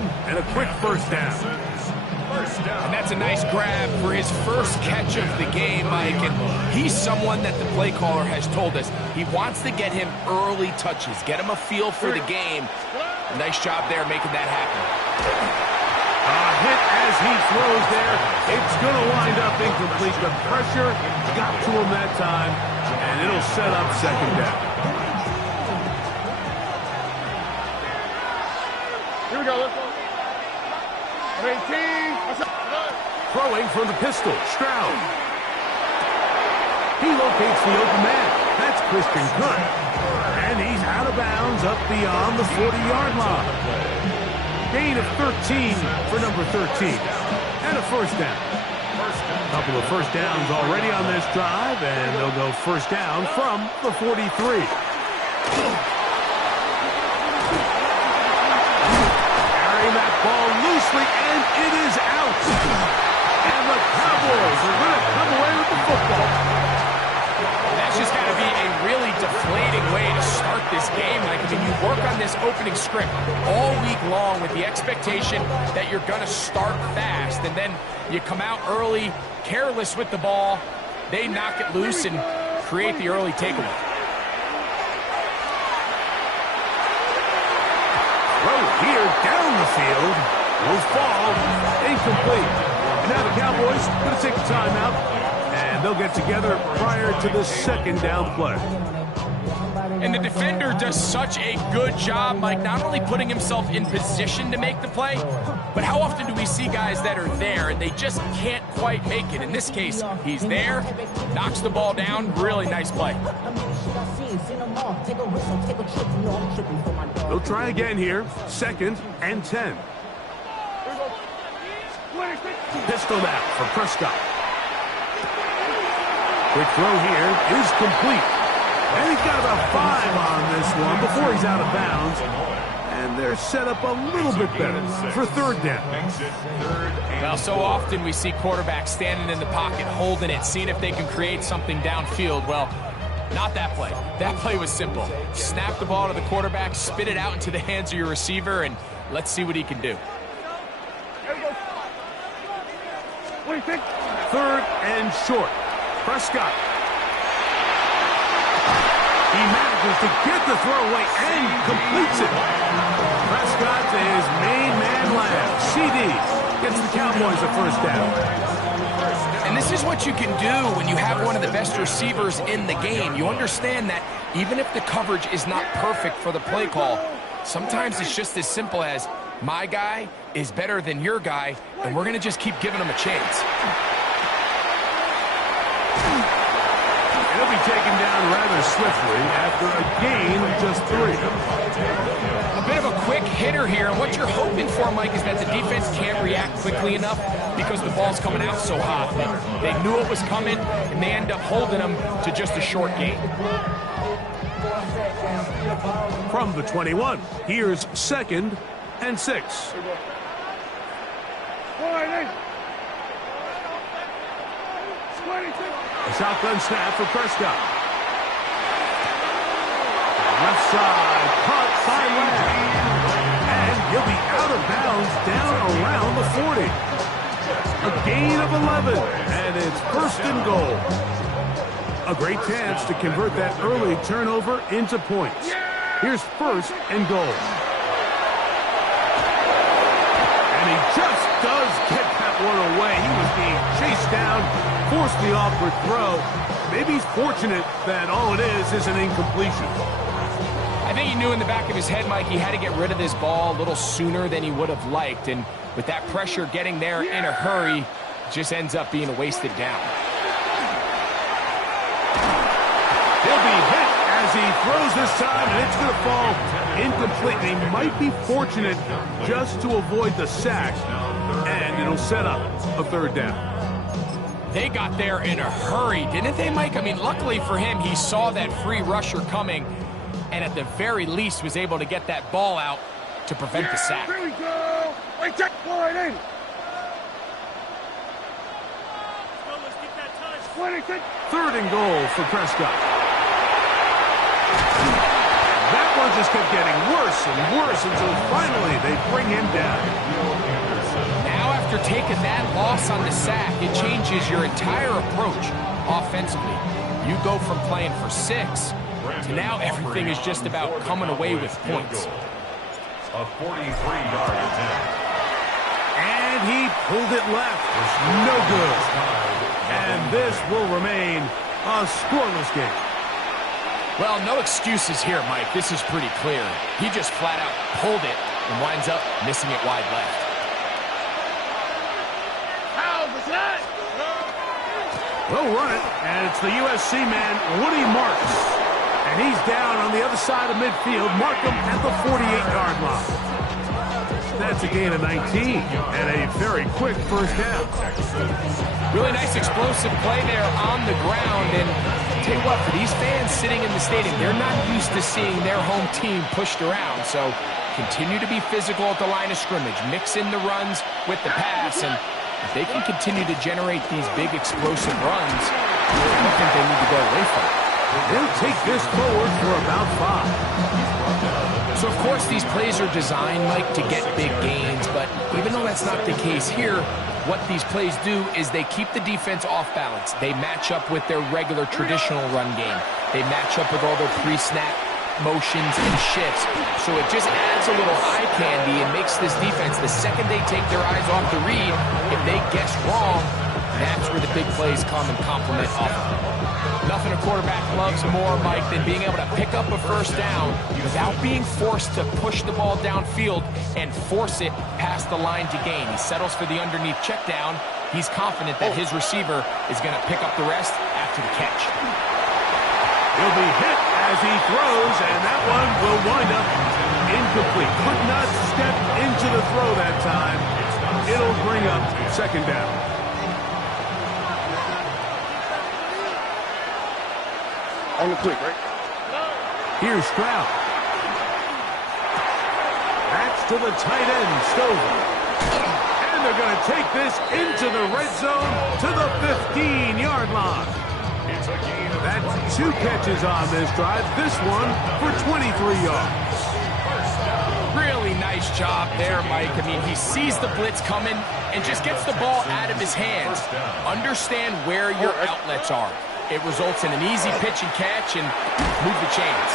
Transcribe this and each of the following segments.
return and a quick first down. And that's a nice grab for his first catch of the game, Mike. And he's someone that the play caller has told us he wants to get him early touches, get him a feel for the game. Nice job there making that happen. Hit as he throws there. It's going to wind up incomplete. The pressure got to him that time, and it'll set up second down. Here we go. Let's go. 18. Throwing from the pistol, Stroud. He locates the open man. That's Christian Kirk. And he's out of bounds up beyond the 40-yard line. Gain of 13 for number 13. And a first down. A couple of first downs already on this drive, and they'll go first down from the 43. Carrying that ball loosely, and it is out. And the Cowboys are going to come away with the football. That's just got to be a really deflating way to start this game. Like, I mean, you work on this opening script all week long with the expectation that you're going to start fast, and then you come out early, careless with the ball. They knock it loose and create the early takeaway. Throw here down the field will fall incomplete. And now the Cowboys going to take a timeout, and they'll get together prior to the second down play. And the defender does such a good job, Mike, not only putting himself in position to make the play, but how often do we see guys that are there and they just can't quite make it? In this case, he's there, knocks the ball down, really nice play. They'll try again here, 2nd and 10. Pistol now for Prescott. Quick throw here is complete. And he's got about 5 on this one before he's out of bounds. And they're set up a little bit better for third down. Well, so often we see quarterbacks standing in the pocket, holding it, seeing if they can create something downfield. Well, not that play. That play was simple. Snap the ball to the quarterback, spit it out into the hands of your receiver, and let's see what he can do. What do you think? 3rd and short. Prescott. He manages to get the throw away and completes it. Prescott to his main man Lamb. CD gets the Cowboys a first down. And this is what you can do when you have one of the best receivers in the game. You understand that even if the coverage is not perfect for the play call, sometimes it's just as simple as my guy is better than your guy, and we're going to just keep giving him a chance. He'll be taken down rather swiftly after a gain of just 3. A bit of a quick hitter here, and what you're hoping for, Mike, is that the defense can't react quickly enough because the ball's coming out so hot. They knew it was coming, and they end up holding them to just a short gain. From the 21, here's 2nd and 6. A shotgun snap for Prescott. Left side, caught by Lamb. And he'll be out of bounds down around the 40. A gain of 11, and it's 1st and goal. A great chance to convert that early turnover into points. Here's 1st and goal. And he just does get that one away. He was being chased down, forced the awkward throw. Maybe he's fortunate that all it is an incompletion. I think he knew in the back of his head, Mike, he had to get rid of this ball a little sooner than he would have liked. And with that pressure getting there in a hurry, it just ends up being a wasted down. He'll be hit as he throws this time, and it's going to fall incomplete. He might be fortunate just to avoid the sack, and it'll set up a 3rd down. They got there in a hurry, didn't they, Mike? I mean, luckily for him, he saw that free rusher coming, and at the very least was able to get that ball out to prevent the sack. Here we go. Wait, check. Line in. Let's get that touch. 3rd and goal for Prescott. That one it just kept getting worse and worse until finally they bring him down. Now after taking that loss on the sack, it changes your entire approach offensively. You go from playing for 6 to now everything is just about coming away with points. A 43-yard attempt. And he pulled it left. No good. And this will remain a scoreless game. Well, no excuses here, Mike. This is pretty clear. He just flat out pulled it and winds up missing it wide left. They'll run it, and it's the USC man, Woody Marks. And he's down on the other side of midfield. Markham at the 48-yard line. That's a gain of 19 and a very quick first down. Really nice explosive play there on the ground. And tell you what, for these fans sitting in the stadium, they're not used to seeing their home team pushed around. So continue to be physical at the line of scrimmage. Mix in the runs with the pass. And if they can continue to generate these big explosive runs, I don't think they need to go away from it. They'll take this forward for about 5. So, of course, these plays are designed, Mike, to get big gains. But even though that's not the case here, what these plays do is they keep the defense off balance. They match up with their regular traditional run game. They match up with all their pre-snap motions and shifts. So it just adds a little eye candy and makes this defense, the second they take their eyes off the read, if they guess wrong, that's where the big plays come and complement offense. Nothing a quarterback loves more, Mike, than being able to pick up a first down without being forced to push the ball downfield and force it past the line to gain. He settles for the underneath check down. He's confident that his receiver is going to pick up the rest after the catch. He'll be hit as he throws, and that one will wind up incomplete. Could not step into the throw that time. It'll bring up second down. On the quick, right? Here's Stroud. That's to the tight end, Stover. And they're going to take this into the red zone to the 15-yard line. That's 2 catches on this drive. This one for 23 yards. Really nice job there, Mike. I mean, he sees the blitz coming and just gets the ball out of his hands. Understand where your outlets are. It results in an easy pitch and catch and move the chains.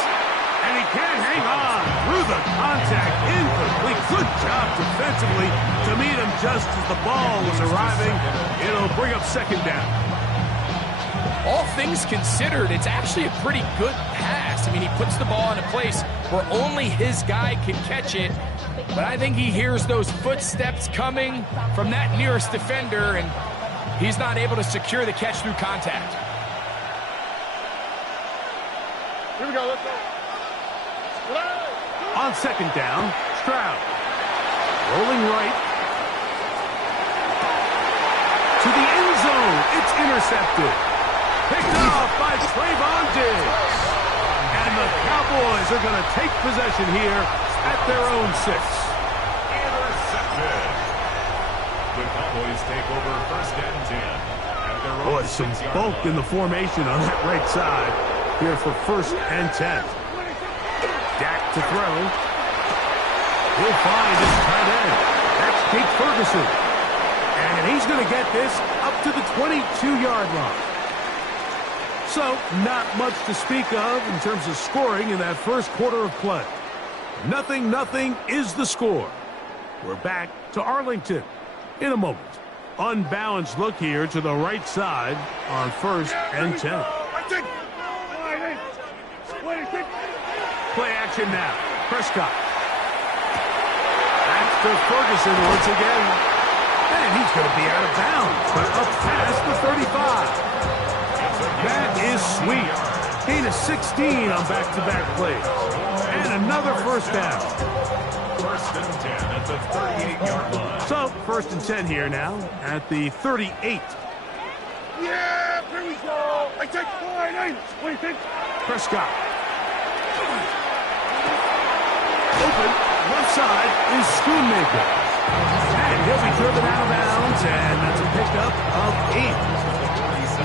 And he can't hang on through the contact. Incomplete. Good job defensively to meet him just as the ball was arriving. It'll bring up second down. All things considered, it's actually a pretty good pass. I mean, he puts the ball in a place where only his guy can catch it. But I think he hears those footsteps coming from that nearest defender, and he's not able to secure the catch through contact. Here we go, let's go. On second down, Stroud. Rolling right. To the end zone. It's intercepted. Picked off by Trayvon Diggs. And the Cowboys are going to take possession here at their own 6. Intercepted. The Cowboys take over first and 10. At their own Boy, some bulk in the formation on that right side. Here for first and 10. Dak to throw. He'll find his tight end. That's Jake Ferguson. And he's going to get this up to the 22-yard line. So, not much to speak of in terms of scoring in that first quarter of play. 0-0 is the score. We're back to Arlington in a moment. Unbalanced look here to the right side on first and 10. Play action now. Prescott. That's to Ferguson once again. And he's going to be out of bounds, but up past the 35. That is sweet. Gain of 16 on back-to-back plays. And another first down. First and 10 at the 38-yard line. So, first and 10 here now at the 38. Yeah, here we go. I take 4-8. What do you think? Prescott. Open, left side is Schoonmaker. And he'll be driven out of bounds, and that's a pickup of 8.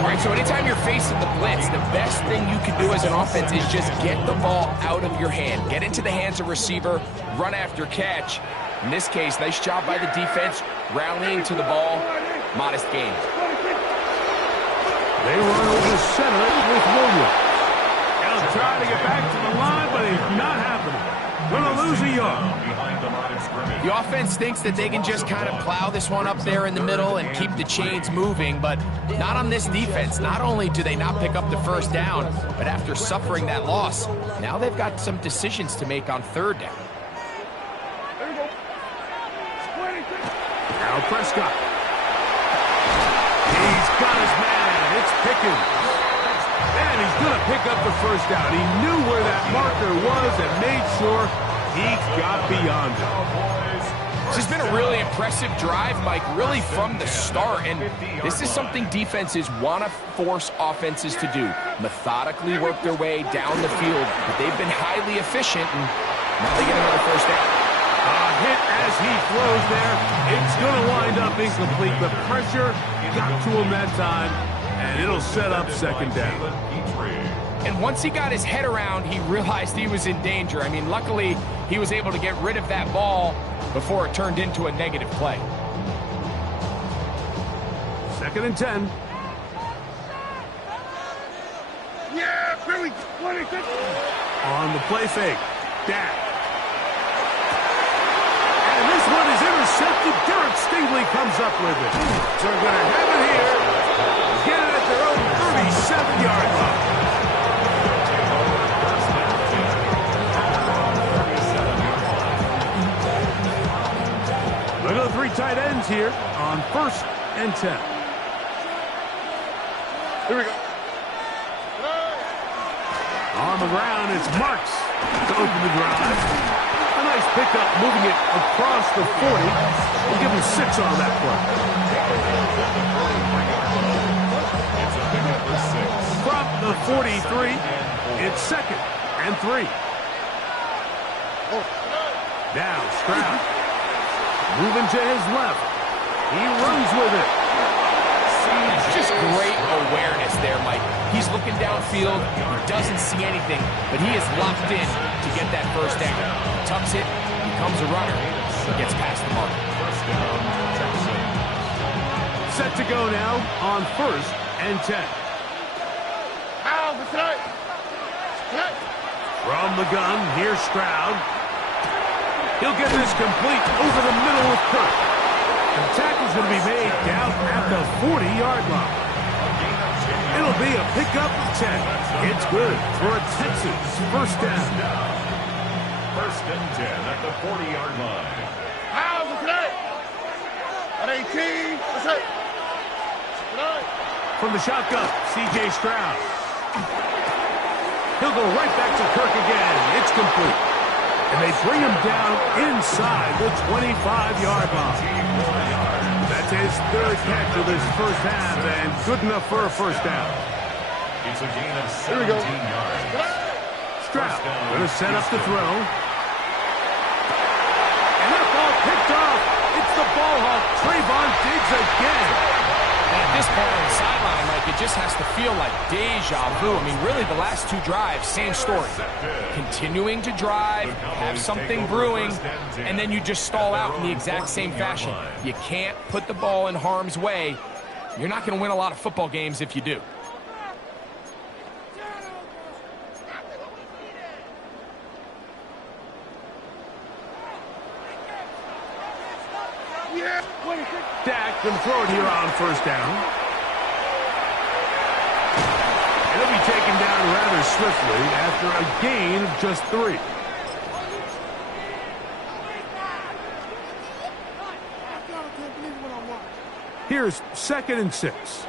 All right, so anytime you're facing the blitz, the best thing you can do as an offense is just get the ball out of your hand. Get into the hands of receiver, run after catch. In this case, nice job by the defense, rallying to the ball. Modest gain. They run over the center with Williams. He'll try to get back to the line, but it's not happening. Going to lose a yard. The offense thinks that they can just kind of plow this one up there in the middle and keep the chains moving, but not on this defense. Not only do they not pick up the first down, but after suffering that loss, now they've got some decisions to make on third down. Now Prescott. He's got his man. It's Pickens. And he's going to pick up the first down. He knew where that marker was and made sure he got beyond it. This has been a really impressive drive, Mike, really from the start. And this is something defenses want to force offenses to do. Methodically work their way down the field. But they've been highly efficient, and now they get another first down. A hit as he throws there. It's going to wind up incomplete. The pressure got to him that time, and it'll set up second down. And once he got his head around, he realized he was in danger. I mean, luckily, he was able to get rid of that ball before it turned into a negative play. 2nd and 10. Yeah, Billy, 26. On the play fake. Dak. And this one is intercepted. Derek Stingley comes up with it. So they're going to have it here. Get it at their own 37-yard line. Look at the 3 tight ends here on 1st and 10. Here we go. On the ground, it's Marks to open the drive. A nice pickup, moving it across the 40. We'll give him 6 on that play. From the 43, it's 2nd and 3. Now Stroud. Moving to his left. He runs with it. Just great awareness there, Mike. He's looking downfield. He doesn't see anything, but he is locked in to get that first down. Tucks it, becomes a runner, and gets past the mark. Set to go now on 1st and 10. From the gun, here's Stroud. He'll get this complete over the middle with Kirk. The tackle's going to be made down at the 40-yard line. It'll be a pickup of 10. It's good for a Texas first down. 1st and 10 at the 40-yard line. At 18. From the shotgun, C.J. Stroud. He'll go right back to Kirk again. It's complete. And they bring him down inside the 25-yard line. That's his 3rd catch of this first half, and good enough for a first down. It's a gain of 17 yards. Stroud going to set up the throw. And that ball picked off. It's the ball hawk, Trayvon Diggs again. And at this point on the sideline, Mike, it just has to feel like deja vu. I mean, really, the last 2 drives, same story. Continuing to drive, have something brewing, and then you just stall out in the exact same fashion. You can't put the ball in harm's way. You're not going to win a lot of football games if you do. Dak going to throw it here on 1st down. It'll be taken down rather swiftly after a gain of just 3. Here's 2nd and 6.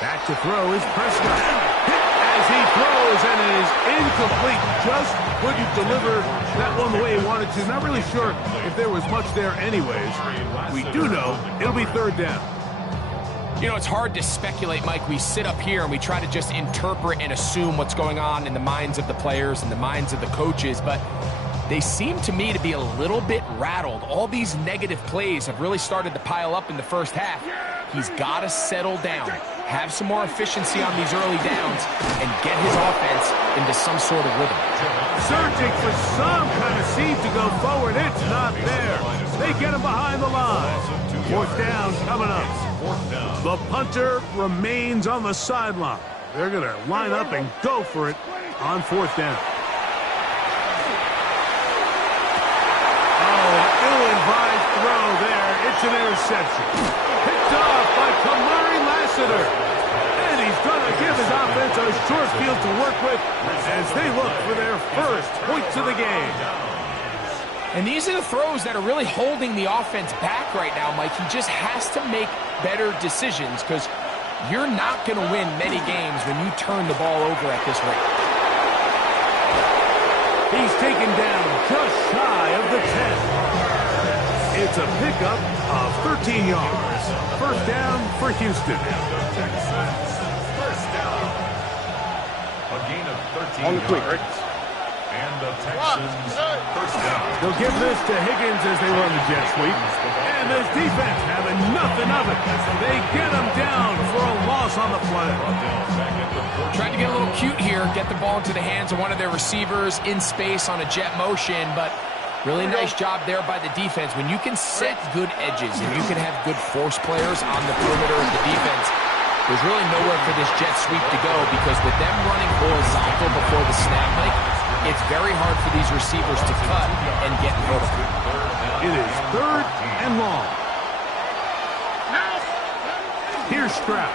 Back to throw is Prescott. Hit as he throws, and it is incomplete. Just couldn't deliver that one the way he wanted to. Not really sure if there was much there anyways. We do know it'll be 3rd down. You know, it's hard to speculate, Mike. We sit up here and we try to just interpret and assume what's going on in the minds of the players and the minds of the coaches, but they seem to me to be a little bit rattled. All these negative plays have really started to pile up in the first half. He's got to settle down, have some more efficiency on these early downs, and get his offense into some sort of rhythm. Searching for some kind of seam to go forward. It's not there. They get him behind the line. Fourth down coming up. The punter remains on the sideline. They're going to line up and go for it on fourth down. Ill-advised throw there. It's an interception. Picked off by Kamari Lassiter. And he's going to give his offense a short field to work with as they look for their first points of the game. And these are the throws that are really holding the offense back right now, Mike. He just has to make better decisions because you're not going to win many games when you turn the ball over at this rate. He's taken down just shy of the 10. It's a pickup of 13 yards. First down for Houston. First down. A gain of 13 On the quick. yards. And the Texans first down. They'll give this to Higgins as they run the jet sweep. And this defense having nothing of it. They get him down for a loss on the play. Tried to get a little cute here, get the ball into the hands of one of their receivers in space on a jet motion, but really nice job there by the defense. When you can set good edges and you can have good force players on the perimeter of the defense, there's really nowhere for this jet sweep to go because with them running horizontal before the snap, Mike, it's very hard for these receivers to cut and get vertical. It is third and long. Here's Stroud.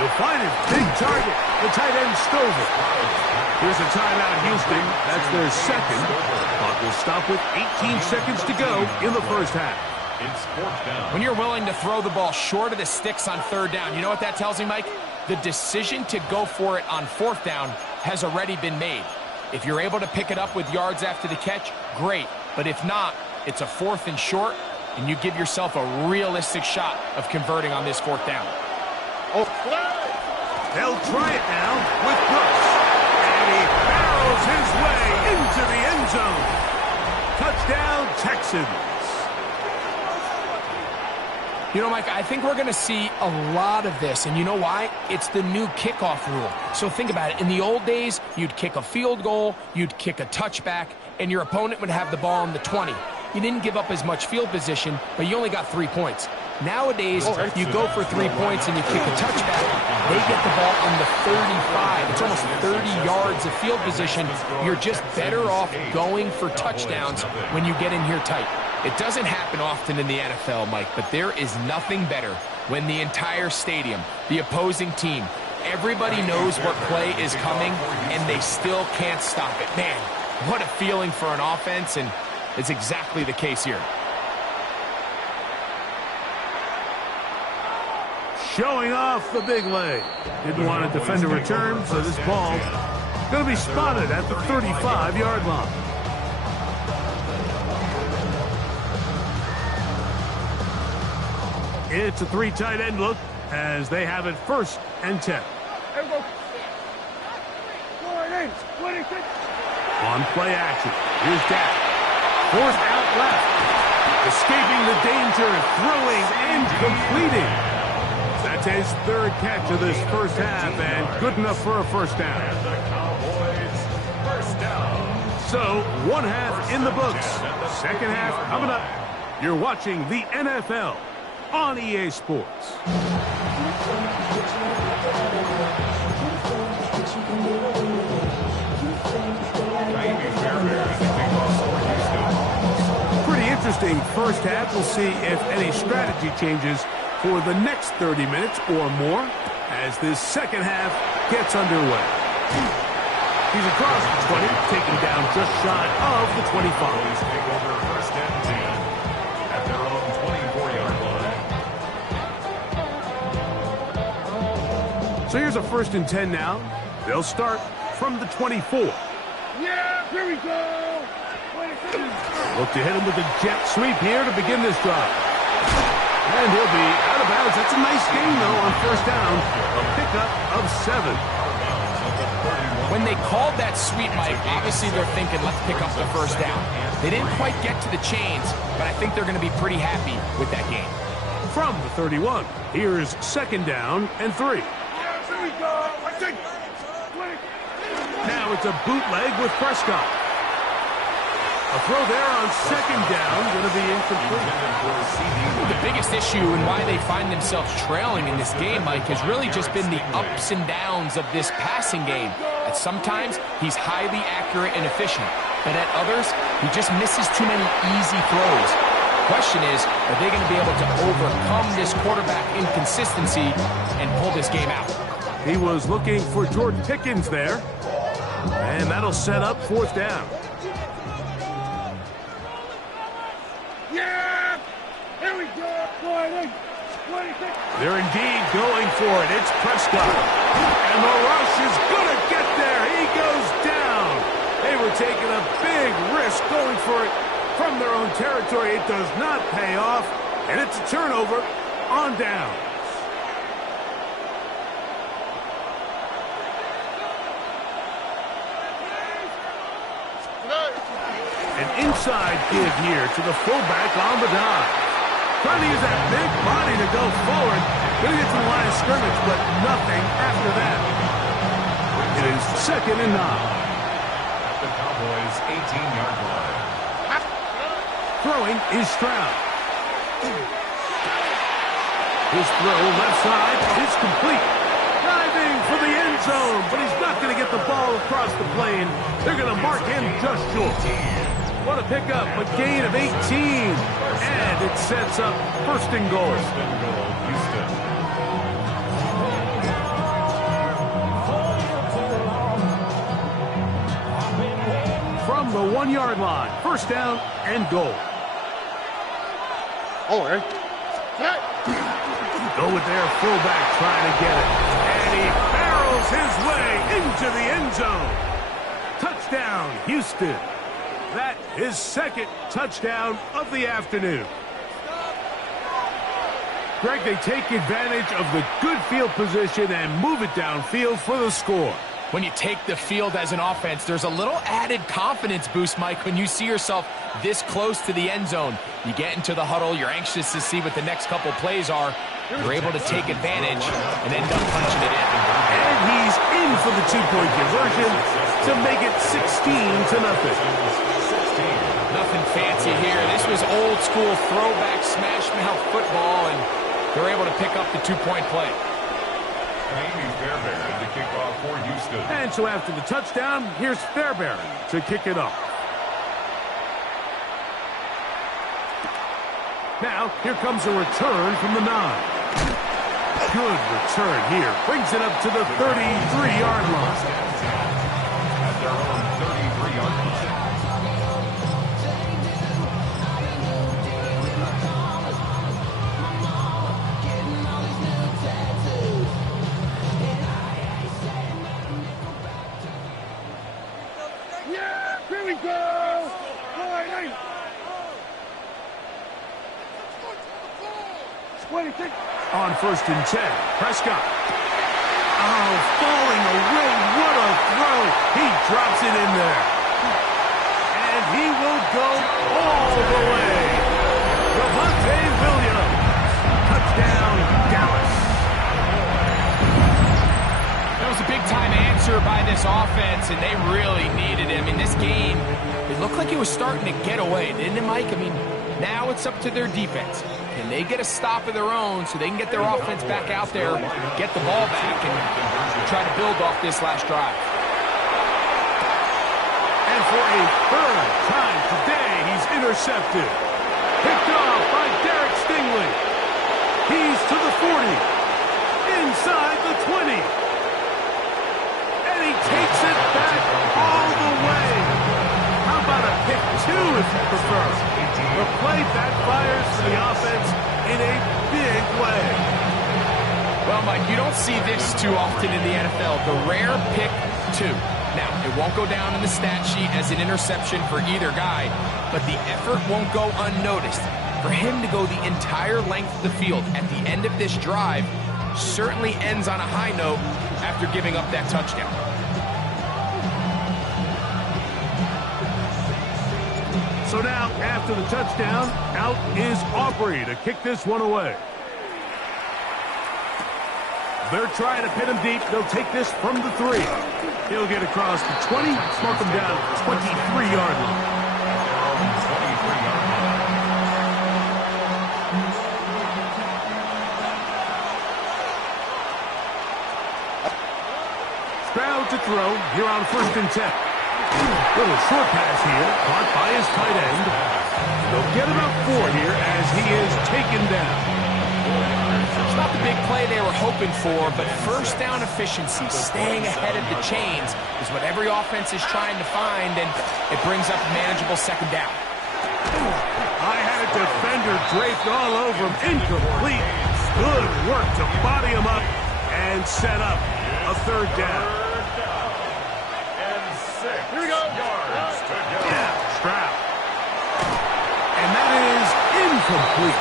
He'll find his big target, the tight end Stover. Here's a timeout, Houston. That's their second. Clock will stop with 18 seconds to go in the first half. It's fourth down. When you're willing to throw the ball short of the sticks on third down, you know what that tells me, Mike? The decision to go for it on fourth down has already been made. If you're able to pick it up with yards after the catch, great. But if not, it's a fourth and short, and you give yourself a realistic shot of converting on this fourth down. They'll try it now with Brooks. And he barrels his way into the end zone. Touchdown, Texans. You know, Mike, I think we're going to see a lot of this, and you know why? It's the new kickoff rule. So think about it. In the old days, you'd kick a field goal, you'd kick a touchback, and your opponent would have the ball on the 20. You didn't give up as much field position, but you only got 3 points. Nowadays, you go for 3 points and you kick a touchback, they get the ball on the 35. It's almost 30 yards of field position. You're just better off going for touchdowns when you get in here tight. It doesn't happen often in the NFL, Mike, but there is nothing better when the entire stadium, the opposing team, everybody knows what play is coming, and they still can't stop it. Man, what a feeling for an offense, and it's exactly the case here. Showing off the big leg. Didn't want to defend a return, so this ball going to be spotted at the 35-yard line. It's a 3 tight end look as they have it first and 10. On play action. Here's Dak. Forced out left. Escaping the danger, throwing and completing. That's his third catch of this first half and good enough for a first down. So, one half in the books. Second half coming up. You're watching the NFL on EA Sports. Pretty interesting first half. We'll see if any strategy changes for the next 30 minutes or more as this second half gets underway. He's across the 20, taken down just shy of the 25. Take over first and 10 at their own 24-yard line. So here's a first and 10 now. They'll start from the 24. Yeah, here we go. Look to hit him with a jet sweep here to begin this drive. And he'll be out of bounds. That's a nice gain, though, on first down. A pickup of 7. When they called that sweep, Mike, obviously they're thinking, let's pick up the first down. They didn't quite get to the chains, but I think they're going to be pretty happy with that game. From the 31, here's 2nd down and 3. Here we go. I take 20. Now it's a bootleg with Prescott. A throw there on 2nd down, going to be incomplete. The biggest issue and why they find themselves trailing in this game, Mike, has really just been the ups and downs of this passing game. At sometimes, he's highly accurate and efficient, but at others, he just misses too many easy throws. Question is, are they going to be able to overcome this quarterback inconsistency and pull this game out? He was looking for Jordan Pickens there, and that'll set up 4th down. Yeah! Here we go. 20. 26. They're indeed going for it. It's Prescott. And the rush is going to get there. He goes down. They were taking a big risk going for it from their own territory. It does not pay off. And it's a turnover on down. An inside give here to the fullback on the dive. Trying to use that big body to go forward. Going to get to the line of scrimmage, but nothing after that. It is 2nd and 9. At the Cowboys' 18-yard line. Throwing is Stroud. His throw left side is complete. Diving for the end zone, but he's not going to get the ball across the plane. They're going to mark him just short. What a pickup, a gain of 18. And it sets up 1st and goal. 1st and goal, Houston. From the 1-yard line, 1st down and goal. Oh, hey. Go with their fullback trying to get it. And he barrels his way into the end zone. Touchdown, Houston. That is 2nd touchdown of the afternoon. Greg, they take advantage of the good field position and move it downfield for the score. When you take the field as an offense, there's a little added confidence boost, Mike, when you see yourself this close to the end zone. You get into the huddle, you're anxious to see what the next couple plays are. You're able to take advantage and end up punching it in. And he's in for the 2-point conversion to make it 16-0. Nothing fancy here. This was old school throwback smash mouth football, and they're able to pick up the 2-point play. Amy Fairbairn to kick off for Houston. And so after the touchdown, here's Fairbairn to kick it off. Now, here comes a return from the 9. Good return here. Brings it up to the 33-yard line. At their own 33-yard line. Yeah! Here we go. 26. On 1st and 10, Prescott. Oh, falling away. What a throw. He drops it in there. And he will go all the way. Javonte Williams. Touchdown, Dallas. That was a big-time answer by this offense, and they really needed him. In this game, it looked like it was starting to get away, didn't it, Mike? I mean, now it's up to their defense. Can they get a stop of their own so they can get their offense back out there, get the ball back, and try to build off this last drive? And for a 3rd time today, he's intercepted. Picked off by Derek Stingley. He's to the 40. Inside the 20. And he takes it back all the way. How about a pick 2 if you prefer? The play backfires for the offense in a big way. Well, Mike, you don't see this too often in the NFL. The rare pick 2. Now, it won't go down in the stat sheet as an interception for either guy, but the effort won't go unnoticed. For him to go the entire length of the field at the end of this drive certainly ends on a high note after giving up that touchdown. So now, after the touchdown, out is Aubrey to kick this one away. They're trying to pin him deep. They'll take this from the 3. He'll get across the 20, mark him down at the 23-yard line. Stroud to throw here on 1st and 10. Little short pass here, caught by his tight end. They'll get about 4 here as he is taken down. It's not the big play they were hoping for, but first down efficiency, staying ahead of the chains, is what every offense is trying to find, and it brings up a manageable 2nd down. I had a defender draped all over him. Incomplete. Good work to body him up and set up a 3rd down. And 6 Here we go. yards to go. Yeah, Stroud. And that is incomplete.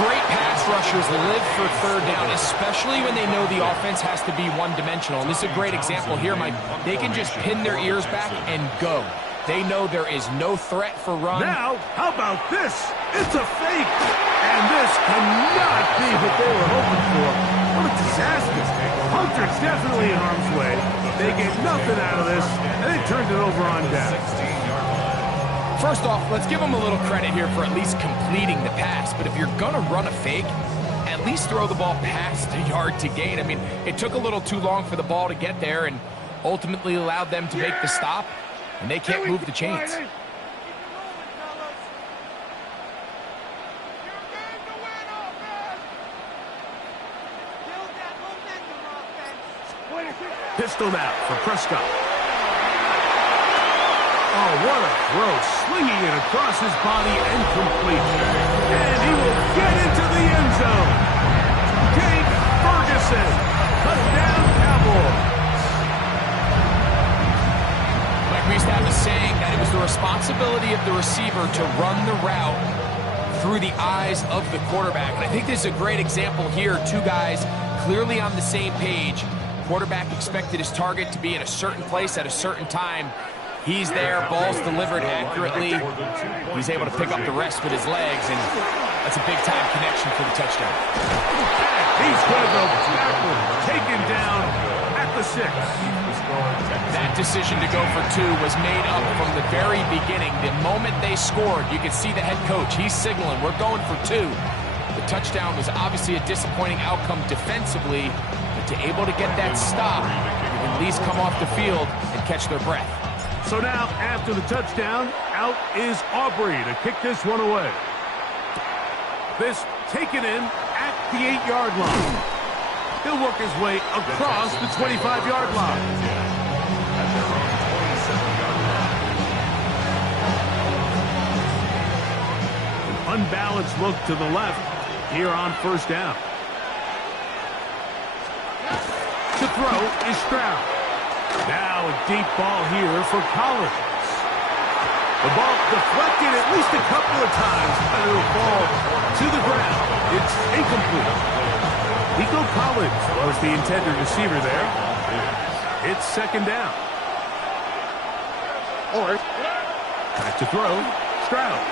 Great pass rushers live for 3rd down, especially when they know the offense has to be one-dimensional. And this is a great example here, Mike. They can just pin their ears back and go. They know there is no threat for run. Now, how about this? It's a fake. And this cannot be what they were hoping for. What a disaster. Hunter's definitely in harm's way. They get nothing out of this, and they turned it over on down. First off, let's give them a little credit here for at least completing the pass. But if you're going to run a fake, at least throw the ball past the yard to gain. I mean, it took a little too long for the ball to get there and ultimately allowed them to make the stop, and they can't move the chains. Pistoled out for Prescott. Oh, what a throw. Slinging it across his body and complete. And he will get into the end zone. Jake Ferguson. Touchdown, Cowboys. Like we used to have a saying that it was the responsibility of the receiver to run the route through the eyes of the quarterback. And I think this is a great example here. 2 guys clearly on the same page. Quarterback expected his target to be in a certain place at a certain time. He's there, ball's delivered accurately. He's able to pick up the rest with his legs, and that's a big-time connection for the touchdown. He's going to go backward, taken down at the 6. That decision to go for 2 was made up from the very beginning. The moment they scored, you could see the head coach. He's signaling, we're going for 2. The touchdown was obviously a disappointing outcome defensively, but to able to get that stop, at least come off the field and catch their breath. So now, after the touchdown, out is Aubrey to kick this one away. This taken in at the 8-yard line. He'll work his way across the 25-yard line. An unbalanced look to the left here on 1st down. To throw is Stroud. Now a deep ball here for Collins. The ball deflected at least a couple of times, but it'll fall to the ground. It's incomplete. Nico Collins was the intended receiver there. It's 2nd down. Back to throw. Stroud.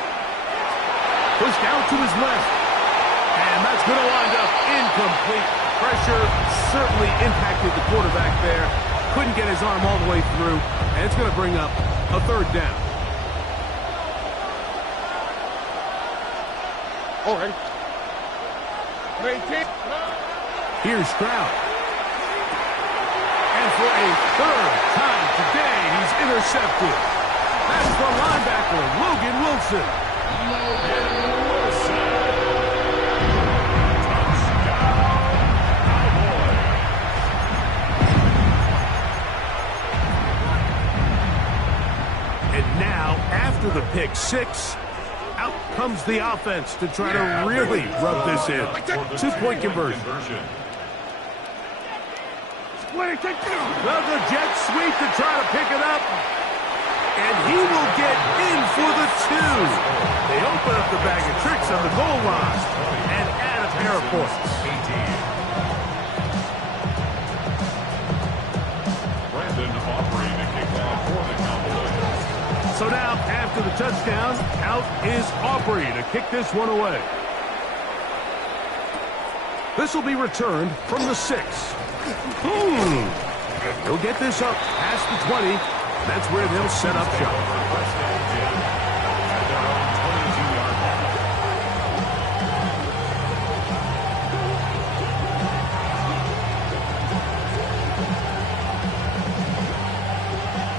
Pushed out to his left. And that's going to wind up incomplete. Pressure certainly impacted the quarterback there. Couldn't get his arm all the way through, and it's going to bring up a 3rd down. Here's Stroud. And for a 3rd time today, he's intercepted. That's the linebacker, Logan Wilson. After the pick 6, out comes the offense to try to really rub this in. 2-point conversion. Another jet sweep to try to pick it up. And he will get in for the 2. They open up the bag of tricks on the goal line and add a pair of points. Brandon Aubrey to kick off for the Cowboys. So now, after the touchdown, out is Aubrey to kick this one away. This will be returned from the 6. He'll get this up past the 20. That's where they'll set up shop. First and 10 at their own 22-yard line.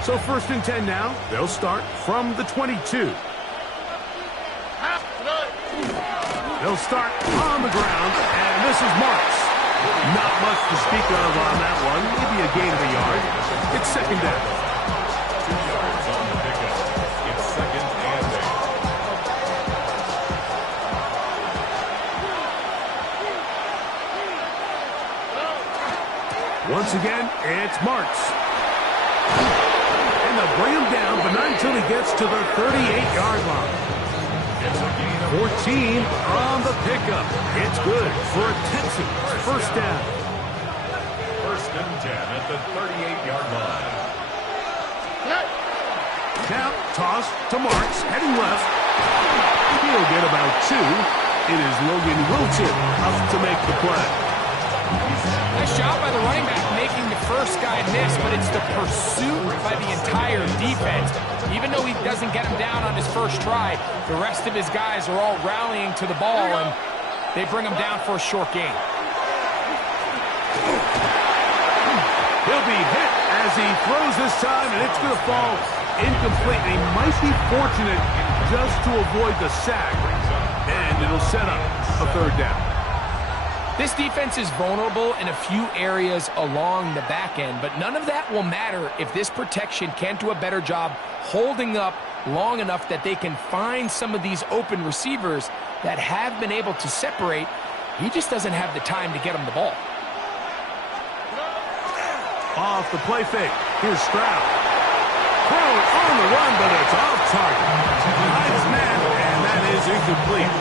So first and 10 now. They'll start from the 22. They'll start on the ground, and this is Marks. Not much to speak of on that one. Maybe a gain of a yard. It's second down. 2 yards on the pickup. It's second and 8. Once again, it's Marks. And they'll bring him down, but not until he gets to the 38-yard line. It's a gain of 14 on the pickup. It's good for a Texans first down. first and 10 at the 38-yard line. Now, toss to Marks, heading left. He'll get about 2. It is Logan Wilson up to make the play. Nice job by the running back making the first guy miss, but it's the pursuit by the entire defense. Even though he doesn't get him down on his first try, the rest of his guys are all rallying to the ball, and they bring him down for a short gain. He'll be hit as he throws this time, and it's going to fall incomplete. He might be fortunate just to avoid the sack, and it'll set up a third down. This defense is vulnerable in a few areas along the back end, but none of that will matter if this protection can't do a better job holding up long enough that they can find some of these open receivers that have been able to separate. He just doesn't have the time to get them the ball. Off the play fake. Here's Stroud. Throw it on the run, but it's off target. Nice man, and that is incomplete.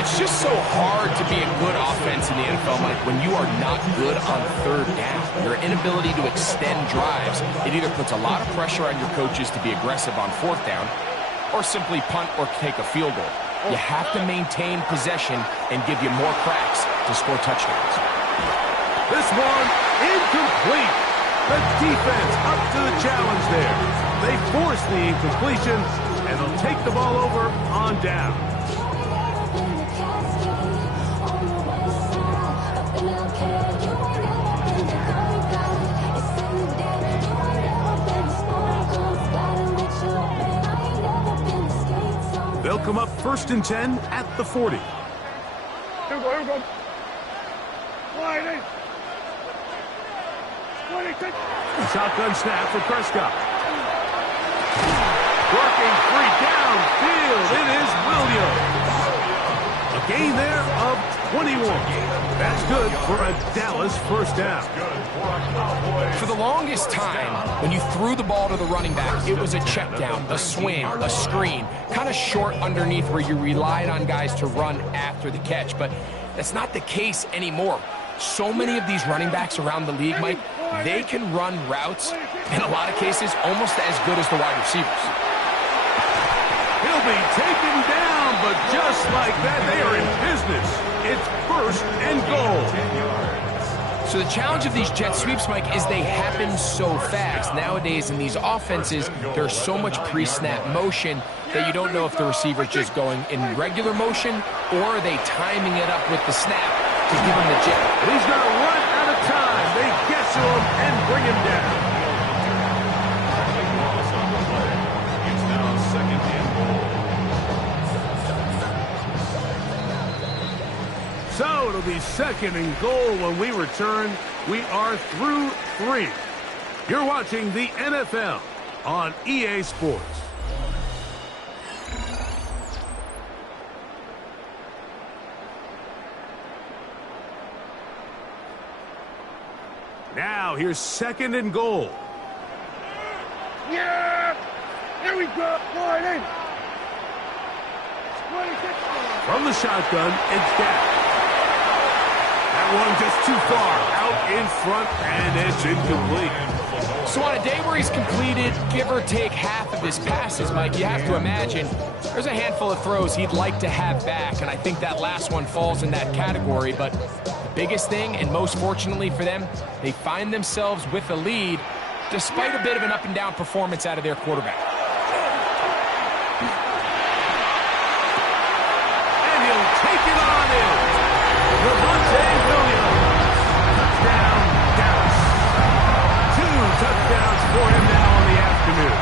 It's just so hard to be a good offense in the NFL, Mike, when you are not good on third down. Your inability to extend drives, it either puts a lot of pressure on your coaches to be aggressive on fourth down or simply punt or take a field goal. You have to maintain possession and give you more cracks to score touchdowns. This one, incomplete. The defense up to the challenge there. They force the incompletion, and they'll take the ball over on down. They'll come up first and 10 at the 40. Here we go. Wide in. Shotgun snap for Prescott. Working free downfield. It is Williams. A gain there of 21. That's good for a Dallas first down. For the longest time, when you threw the ball to the running back, it was a check down, a swing, a screen, kind of short underneath where you relied on guys to run after the catch. But that's not the case anymore. So many of these running backs around the league, Mike, they can run routes, in a lot of cases, almost as good as the wide receivers. He'll be taken down, but just like that, they are in business. It's first and goal. So the challenge of these jet sweeps, Mike, is they happen so fast. Nowadays in these offenses, there's so much pre-snap motion that you don't know if the receiver's just going in regular motion or are they timing it up with the snap to give him the jet. He's going to run out of time. They get to him and bring him down. It's now second and goal. So it'll be second and goal when we return. We are through 3. You're watching the NFL on EA Sports. Now here's second and goal. Yeah! Here we go. Wide in. 26. From the shotgun, it's Dak. Now that one just too far. Out in front, and it's incomplete. So on a day where he's completed, give or take half of his passes, Mike, you have to imagine there's a handful of throws he'd like to have back, and I think that last one falls in that category. But the biggest thing, and most fortunately for them, they find themselves with a lead despite a bit of an up-and-down performance out of their quarterback. And he'll take it on in. Javonte Williams. Touchdown, Dallas. 2 touchdowns for him now on the afternoon.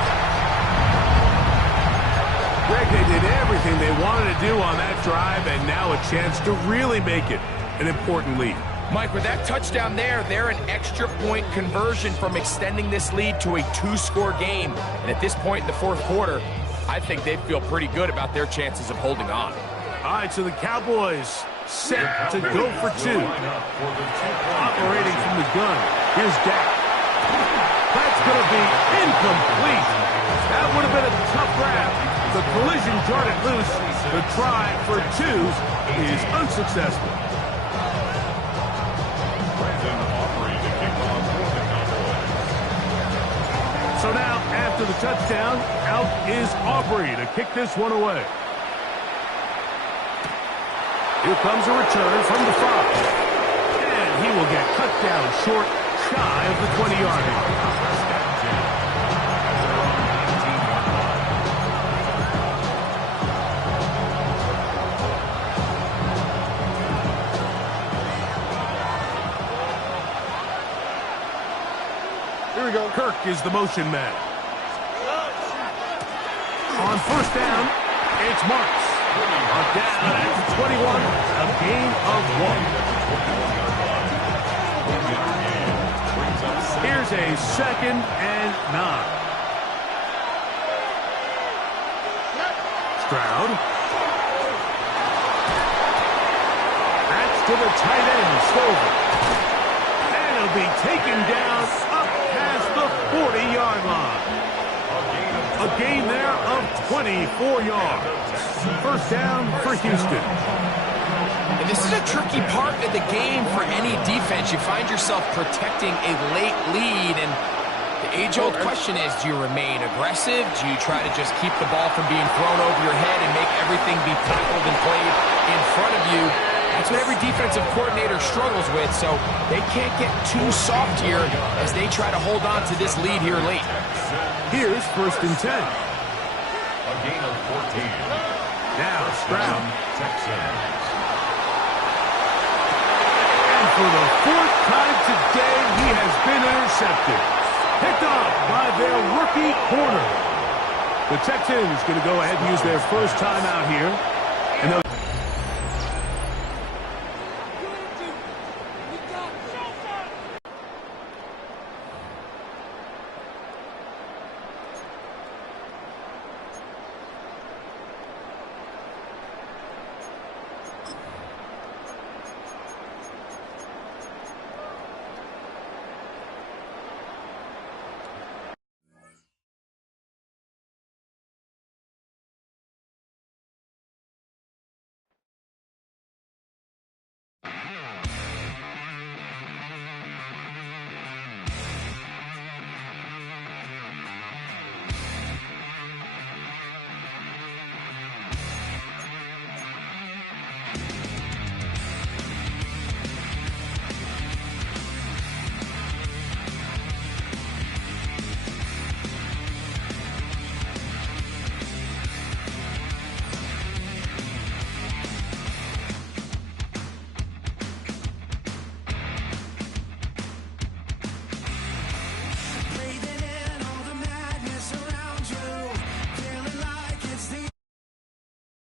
Greg, they did everything they wanted to do on that drive, and now a chance to really make it an important lead. Mike, with that touchdown there, they're an extra point conversion from extending this lead to a 2-score game. And at this point in the fourth quarter, I think they feel pretty good about their chances of holding on. All right, so the Cowboys set to go for 2. Operating from the gun. Here's Dak. That's going to be incomplete. That would have been a tough grab. The collision jarred it loose. The try for 2 is unsuccessful. So now, after the touchdown, out is Aubrey to kick this one away. Here comes a return from the 5. And he will get cut down short, shy of the 20-yard line. Here we go. Kirk is the motion man. On first down, it's Marks. On down at 21, a gain of 1. Here's a 2nd and 9. Stroud. That's to the tight end, Stover. And he'll be taken down up past the 40-yard line. A gain there of 24 yards. First down for Houston. And this is a tricky part of the game for any defense. You find yourself protecting a late lead, and the age-old question is, do you remain aggressive? Do you try to just keep the ball from being thrown over your head and make everything be tackled and played in front of you? That's what every defensive coordinator struggles with, so they can't get too soft here as they try to hold on to this lead here late. Here's first and 10. A gain of 14. Now Stroud. Texans. And for the 4th time today, he has been intercepted. Picked off by their rookie corner. The Texans going to go ahead and use their first timeout here.